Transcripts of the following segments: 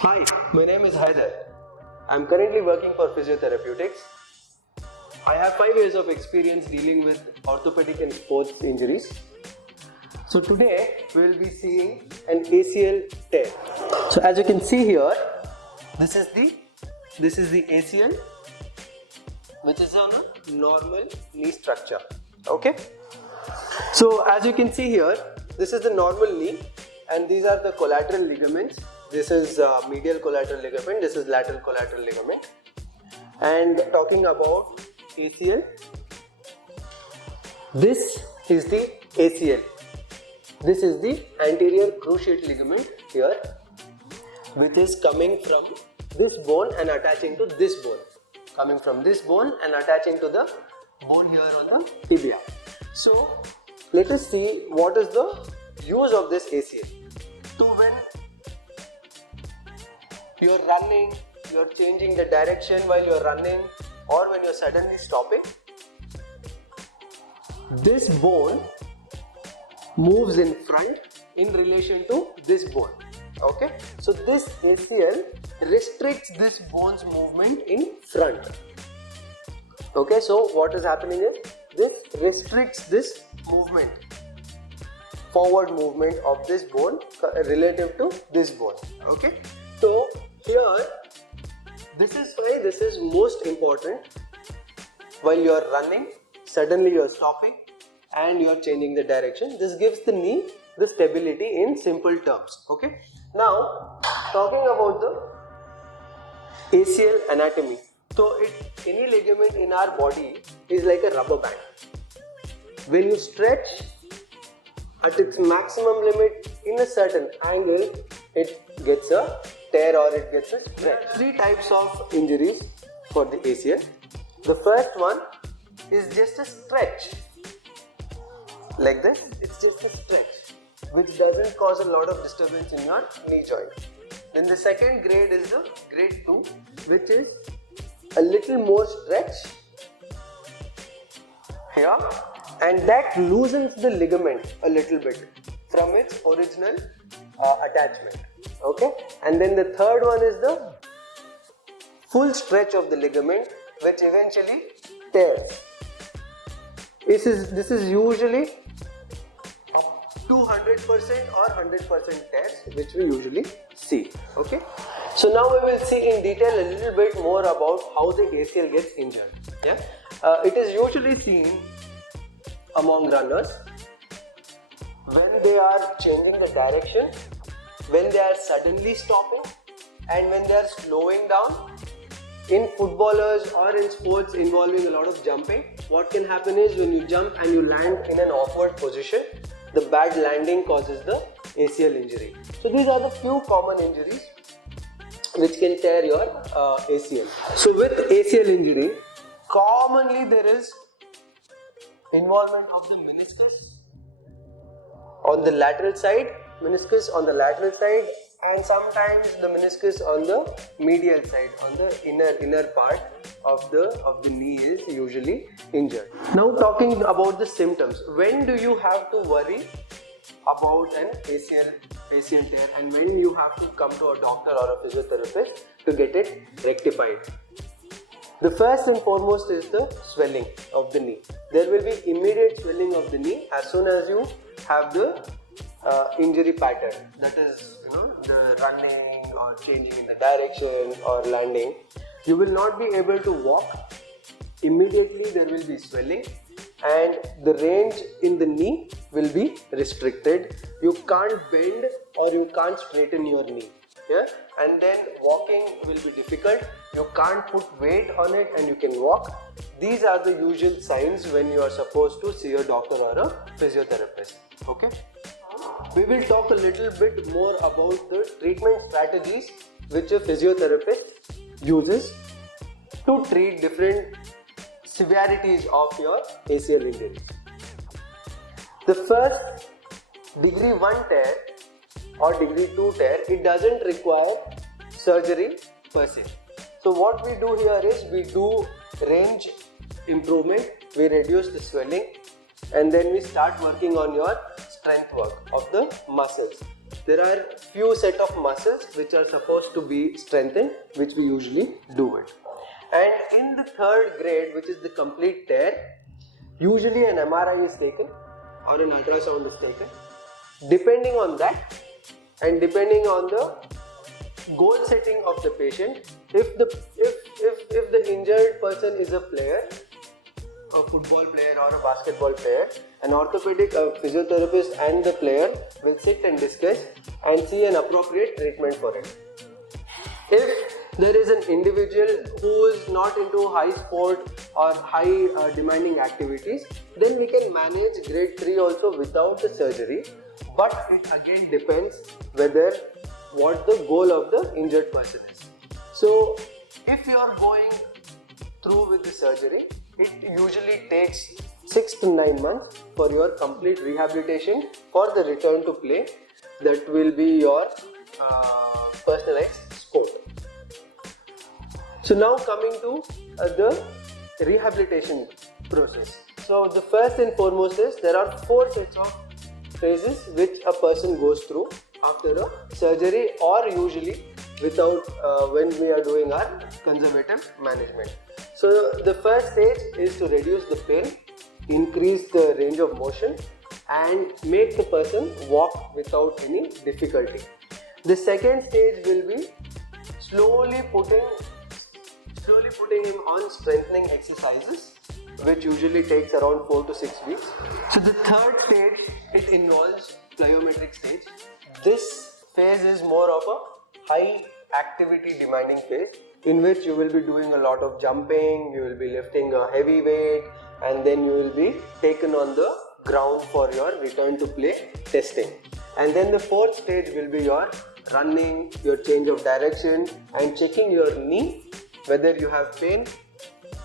Hi, my name is Hydar. I am currently working for physiotherapeutics. I have 5 years of experience dealing with orthopedic and sports injuries. So today we will be seeing an ACL tear. So as you can see here, this is the ACL, which is on a normal knee structure. Okay. So as you can see here, this is the normal knee, and these are the collateral ligaments. This is medial collateral ligament, this is lateral collateral ligament. And talking about ACL, this is the ACL. This is the anterior cruciate ligament here, which is coming from this bone and attaching to this bone. Coming from this bone and attaching to the bone here on the tibia. So let us see what is the use of this ACL. So when you are running, you are changing the direction while you are running, or when you are suddenly stopping, this bone moves in front in relation to this bone. Okay, so this ACL restricts this bone's movement in front. Okay, so what is happening is this restricts this movement, forward movement of this bone relative to this bone. Okay, so here this is why this is most important. While you are running, suddenly you are stopping and you are changing the direction. This gives the knee the stability in simple terms. Okay, now talking about the ACL anatomy. So any ligament in our body is like a rubber band. When you stretch at its maximum limit in a certain angle, it gets a tear or it gets a stretch. 3 types of injuries for the ACL. The first one is just a stretch. Like this, it's just a stretch, which doesn't cause a lot of disturbance in your knee joint. Then the second grade is the grade 2, which is a little more stretch here, and that loosens the ligament a little bit from its original attachment. Okay, and then the third one is the full stretch of the ligament, which eventually tears. This is usually up to 100% or 100% tears, which we usually see. Okay, so now we will see in detail a little bit more about how the ACL gets injured. Yeah, it is usually seen among runners when they are changing the direction, when they are suddenly stopping, and when they are slowing down. In footballers or in sports involving a lot of jumping, what can happen is when you jump and you land in an awkward position, the bad landing causes the ACL injury. So these are the few common injuries which can tear your ACL. So with ACL injury, commonly there is involvement of the meniscus on the lateral side, and sometimes the meniscus on the medial side, on the inner part of the knee is usually injured. Now talking about the symptoms, when do you have to worry about an ACL tear and when you have to come to a doctor or a physiotherapist to get it rectified? The first and foremost is the swelling of the knee. There will be immediate swelling of the knee as soon as you have the injury pattern, that is, the running or changing in the direction or landing. You will not be able to walk. Immediately there will be swelling and the range in the knee will be restricted. You can't bend or you can't straighten your knee. Yeah? And then walking will be difficult. You can't put weight on it and you can walk. These are the usual signs when you are supposed to see a doctor or a physiotherapist. Okay? We will talk a little bit more about the treatment strategies which a physiotherapist uses to treat different severities of your ACL injury. The first degree 1 tear or degree 2 tear, it doesn't require surgery per se. So what we do here is we do range improvement, we reduce the swelling, and then we start working on your strength work of the muscles. there are few set of muscles which are supposed to be strengthened, which we usually do it. And in the third grade, which is the complete tear, usually an MRI is taken or an ultrasound is taken. Depending on that and depending on the goal setting of the patient, if the injured person is a player, a football player or a basketball player, an orthopedic, a physiotherapist and the player will sit and discuss and see an appropriate treatment for it. If there is an individual who is not into high sport or high demanding activities, then we can manage grade 3 also without the surgery, but it again depends whether what the goal of the injured person is. So if you are going through with the surgery, it usually takes 6 to 9 months for your complete rehabilitation for the return to play. That will be your personalized sport. So now coming to the rehabilitation process. So the first and foremost is there are 4 sets of phases which a person goes through after a surgery, or usually without when we are doing our conservative management. So the first stage is to reduce the pain, increase the range of motion and make the person walk without any difficulty. The second stage will be slowly putting him on strengthening exercises, which usually takes around 4 to 6 weeks. So the third stage, it involves plyometric stage. This phase is more of a high activity demanding phase, in which you will be doing a lot of jumping, you will be lifting a heavy weight, and then you will be taken on the ground for your return to play testing. And then the fourth stage will be your running, your change of direction and checking your knee, whether you have pain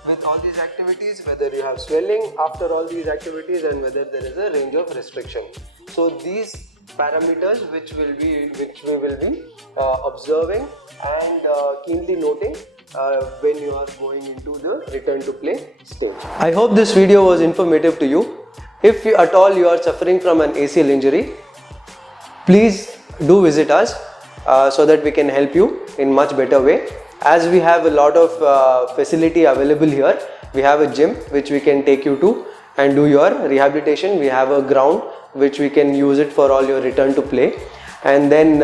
with all these activities, whether you have swelling after all these activities, and whether there is a range of restriction. So these parameters which we will be observing and keenly noting when you are going into the return to play stage. I hope this video was informative to you. If at all you are suffering from an ACL injury, please do visit us so that we can help you in much better way. As we have a lot of facility available here, we have a gym which we can take you to and do your rehabilitation. We have a ground which we can use it for all your return to play. And then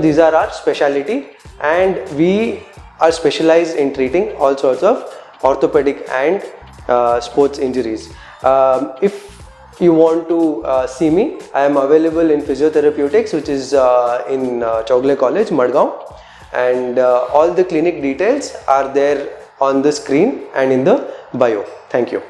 these are our specialty, and we are specialized in treating all sorts of orthopedic and sports injuries. If you want to see me, I am available in physiotherapeutics, which is in Chowghle College, Madgaon, and all the clinic details are there on the screen and in the bio. Thank you.